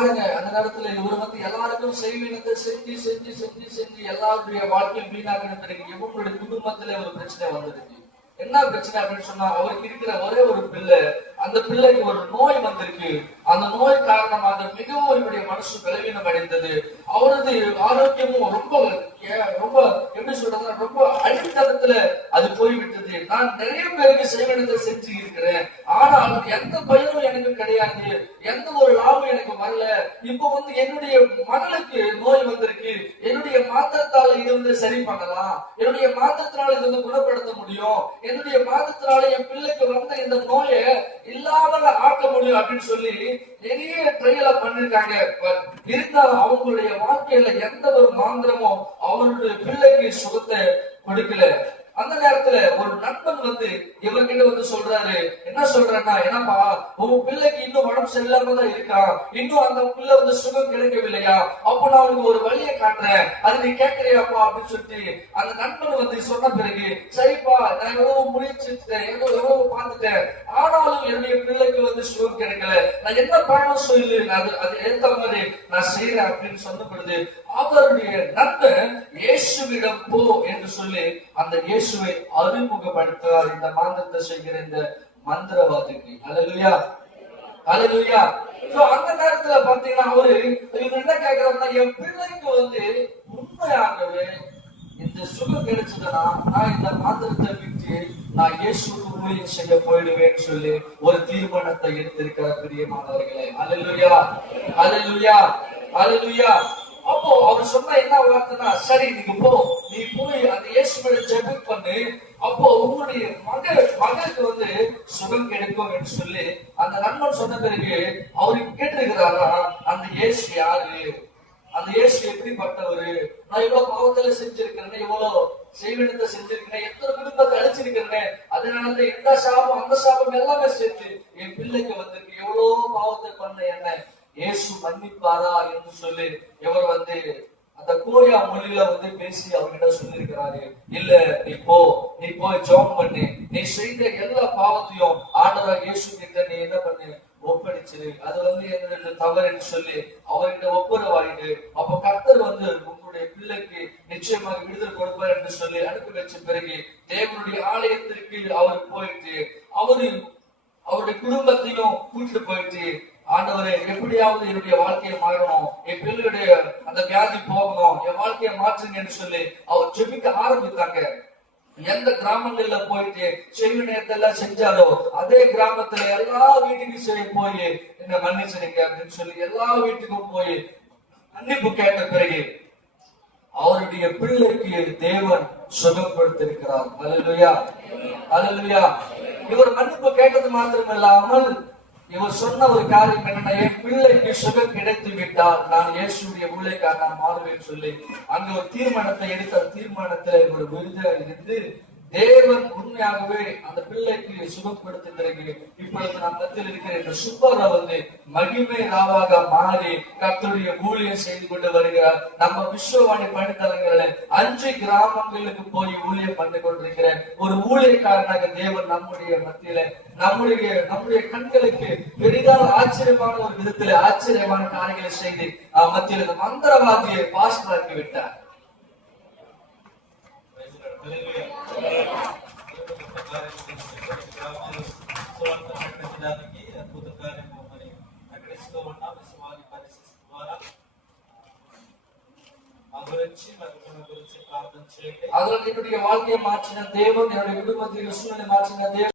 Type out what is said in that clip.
பாருங்க, அந்த நேரத்துல இவர் வந்து எல்லாருக்கும் செய்வினத்தை செஞ்சு செஞ்சு செஞ்சு செஞ்சு எல்லாருடைய வாழ்க்கையும் வீணாக்கின பிறகு இவங்களுடைய குடும்பத்துல ஒரு பிரச்சனை வந்திருக்கு. என்ன பிரச்சனை அப்படின்னு சொன்னா, அவருக்கு இருக்கிற ஒரே ஒரு பிள்ளை, அந்த பிள்ளைக்கு ஒரு நோய் வந்திருக்கு. அந்த நோய் காரணமாக மிகவும் இவருடைய மனசு பலவீனம் அடைந்தது. அவரது ஆரோக்கியமும் ரொம்ப ரொம்ப எப்படி சொல்றது, ரொம்ப அடித்தளத்துல அது போய்விட்டது. நான் நிறைய பேருக்கு செய்வனத்தை செஞ்சு இருக்கிறேன், ஆனால் எந்த பயனும் எனக்கு கிடையாது, எந்த ஒரு லாபம் எனக்கு வரல. இப்போ வந்து என்னுடைய மகளுக்கு நோய் வந்திருக்கு, என்னுடைய மாத்திரத்தால இது வந்து சரி பண்ணலாம், என்னுடைய மாத்திரத்தினால இது வந்து குணப்படுத்த முடியும், என்னுடைய மாத்திரத்தினால என் பிள்ளைக்கு வந்த இந்த நோயை இல்லாமல் ஆக்க முடியும் அப்படின்னு சொல்லி நிறைய ட்ரையல பண்ணிருக்காங்க. இருந்தாலும் அவங்களுடைய வாழ்க்கையில எந்த ஒரு மாந்திரமோ அவருடைய பிள்ளைக்கு சுகத்தை கொடுக்கல. அந்த நேரத்துல ஒரு நண்பன் வந்து இவர்கிட்ட வந்து சொல்றாரு, என்ன சொல்றேன்னா, என்னப்பா உங்க பிள்ளைக்கு இன்னும் உடம்பு சரியில்லாம தான் இருக்கா, இன்னும் அந்த பிள்ளை வந்து சுகம் கிடைக்கவில்லையா, அப்ப நான் உனக்கு ஒரு வழியை காட்டுறேன், அது நீ கேட்கறியாப்பா அப்படின்னு சொல்லிட்டு அந்த நண்பன் வந்து சொன்ன பிறகு, சரிப்பா நான் எவ்வளவு முயற்சிட்டேன், எவ்வளவு பார்த்துட்டேன், ஆனாலும் என்னுடைய பிள்ளைக்கு வந்து சுகம் கிடைக்கல, நான் என்ன பண்ணணும் சொல்லு, அது ஏற்ற மாதிரி நான் செய்யறேன் அப்படின்னு சொன்ன பொழுது அவருடைய நண்பன் இயேசுவிடம் போ என்று சொல்லி அந்த இயேசுவை அறிமுகப்படுத்துவார் இந்த மாந்திரத்தை செய்கிற இந்த மந்திரவாதிக்கு. அல்லேலூயா, அல்லேலூயா. அந்த நேரத்துல பாத்தீங்கன்னா அவரு இவர் என்ன கேட்கிறாருன்னா, என் பிள்ளைக்கு வந்து உண்மையாகவே இந்த சுகம் கிடைச்சதுன்னா நான் இந்த மாந்திரத்தை விட்டு நான் இயேசுக்கு ஊழியம் செய்ய போயிடுவேன்னு சொல்லி ஒரு தீர்மானத்தை எடுத்திருக்கிறார் பிரியமானவர்களே. அல்லேலூயா, அல்லேலூயா, அல்லேலூயா. அப்போ அவர் சொன்ன என்ன வார்த்தைனா, சரி நீங்க போ, நீ போய் அந்த இயேசுவை ஜெபம் பண்ணு, அப்போ உங்களுடைய மகளுக்கு வந்து சுகம் கிடைக்கும் என்று சொல்லி அந்த நண்பன் சொன்ன பிறகு அவருக்கு கேட்டிருக்கிறாரா, அந்த இயேசு யாரு, அந்த இயேசு எப்படிப்பட்டவரு, நான் இவ்வளவு பாவத்துல செஞ்சிருக்கிறேன், இவ்வளவு செய்வினத்தை செஞ்சிருக்கிறேன், எத்தனை குடும்பத்தை அழிச்சிருக்கிறேன், அதனால இந்த சாபம் அந்த சாபம் எல்லாமே சேர்த்து என் பிள்ளைக்கு வந்திருக்கு, எவ்வளவு பாவத்தை பண்ண என்ன இயேசு மன்னிப்பாரா என்று சொல்லி இவர் வந்து அந்த கோரியா மொழியில வந்து பேசி அவர்கிட்ட சொல்லியிருக்கிறாரு. இல்ல நீ போய் ஜெபம் பண்ணு, நீ செய்த எல்லா பாவத்தையும் ஆண்டவராகிய இயேசு கிட்ட நீ என்ன பண்ணு, ஒப்படைச்சிரு, அது வந்து என்னுடைய தவறுன்னு சொல்லி அவர்கிட்ட ஒப்புரவாயிடு. அப்ப கர்த்தர் வந்து உங்களுடைய பிள்ளைக்கு நிச்சயமாக விடுதலை கொடுப்பார் என்று சொல்லி அனுப்பி வச்ச பிறகு தேவனுடைய ஆலயத்திற்கு அவர் போயிட்டு அவருடைய குடும்பத்தையும் கூட்டிட்டு போயிட்டு, ஆண்டவரே எப்படியாவது என்னுடைய வாழ்க்கையை மாறணும், என் பிள்ளையுடைய அந்த வியாதி போகணும், என் வாழ்க்கையை மாற்றுங்கன்னு சொல்லி அவர் ஜெபிக்க ஆரம்பித்தாங்க. எந்த கிராமங்கள்ல போயிட்டு செய்வினத்தை எல்லாம் செஞ்சாலோ அதே கிராமத்துல எல்லா வீட்டுக்கும் போய் என்ன மன்னிச்சிருங்க அப்படின்னு சொல்லி எல்லா வீட்டுக்கும் போய் மன்னிப்பு கேட்ட பிறகு அவருடைய பிள்ளைக்கு தேவன் சுகம் கொடுத்திருக்கிறார். அல்லேலூயா, அல்லேலூயா. இவர் மன்னிப்பு கேட்டது மாத்திரம் இல்லாமல் இவர் சொன்ன ஒரு காரியம் என்னன்னா, என் பிள்ளைக்கு சுகம் கிடைத்து விட்டால் நான் இயேசுடைய ஊழியக்காரனா மாறுவேன் சொல்லி அங்க ஒரு தீர்மானத்தை எடுத்த தீர்மானத்துல ஒரு விருதாக இருந்து தேவன் உண்மையாகவே அந்த பிள்ளைக்கு சுகம் கொடுத்த பிறகு இப்பொழுது நம் மத்தியில் இருக்கிற இந்த சுப்பராவ் வந்து மகிமை ராவாக மாறி கர்த்தருடைய ஊழியம் செய்து கொண்டு வருகிறார். நம்ம விஸ்வவாணி பணித்தலங்கள்ல 5 கிராமங்களுக்கு போய் ஊழியம் பண்ணி கொண்டிருக்கிற ஒரு ஊழியக்காரனாக தேவன் நம்முடைய மத்தியில நம்முடைய கண்களுக்கு பெரிதாக ஆச்சரியமான ஒரு விதத்துல ஆச்சரியமான காரியங்களை செய்து மத்தியில் இந்த மந்திரவாதியை பாஸ்டராக்கி விட்டார். என்னுடைய வாழ்க்கையை மாற்றின தேவன், என்னுடைய குடும்பத்திற்கு சூழ்நிலை மாற்றின தேவன்.